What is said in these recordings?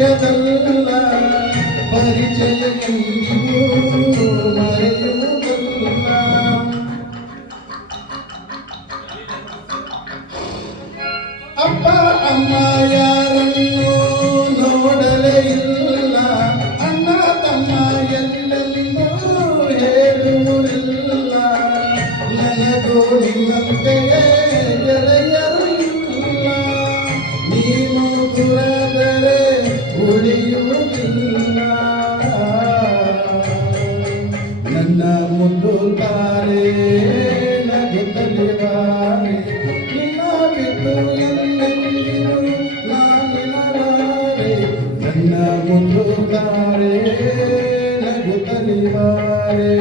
ಹೃದಯದಲ್ಲ ಪರಿಚಯ ಎಂದಿಗೂ ಮರೆಯುವುದಲ್ಲ. ಅಪ್ಪ ಅಮ್ಮ ಯಾರನ್ನು ನೋಡಲೇ ಇಲ್ಲ, ಅಣ್ಣ ತಮ್ಮ ಎಲ್ಲೆಂದೂ ಹೇಳುವುದಿಲ್ಲ. ನನಗೂ ನಿನ್ನಂತೆಯೇ ಗೆಳೆಯರು ಇಲ್ಲ, ನೀನು ದೂರದರೆ ಉಳಿಯುವುದಿಲ್ಲ. ನನ್ನ ಮುದ್ದು ತಾರೆ ನಗುತ್ತಲೇ ಬಾರೆ, ನಿನ್ನ ಬಿಟ್ಟು ಎಂದೆಂದಿಗೂ ನಾನಿರಲಾರೆ. ನನ್ನ ಮುದ್ದು ತಾರೆ ನಗುತ್ತಲೇ ಬಾರೆ.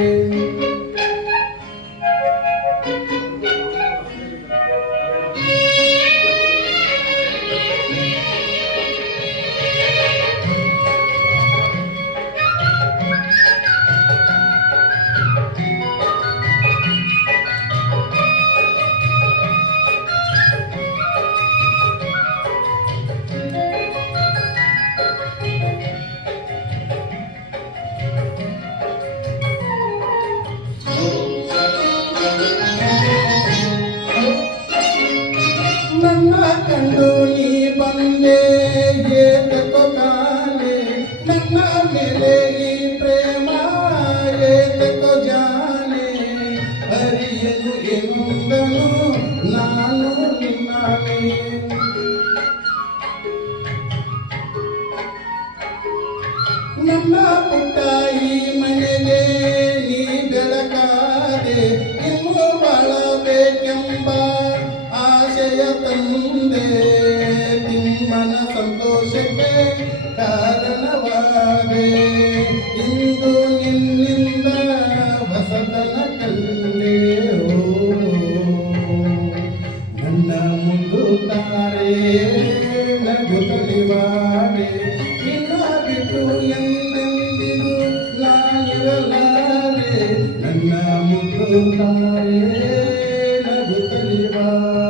ನನ್ನ ಕಂಡು ನೀ ಬಂದೆ ಏತಕೋ ಕಾಲೆ, ನನ್ನ ಮೇಲೆ ಈ ಪ್ರೇಮ ಏತಕೋ ಜಾನೆ. ಅರಿಯನು ಎಂದನು ನಾನು ನಿನ್ನಾನೆ, ನನ್ನ ಪುಟ್ಟ ಈ ಮನೆಗೆ ನೀ ಬೆಳಕಾದೆ. ಇನ್ನು ಬಾಳಬೇಕೆಂಬ ಆಶಯ ತಂದೆ, ತಿಮ್ಮನ ಸಂತೋಷಕ್ಕೆ ಕಾರಣವಾದೆ. ಇಂದು ನಿನ್ನಿಂದ ಹೊಸತನ ಕಂಡೆ. ನನ್ನ ಮುದ್ದು ತಾರೆ ನಗುತ್ತಲೇ ಬಾರೆ, ನಿನ್ನ ಬಿಟ್ಟು ಎಂದೆಂದಿಗೂ ನಾನಿರಲಾರೆ. ನನ್ನ ಮುದ್ದು ತಾರೆ ನಗುತ್ತಲೇ ಬಾರೆ.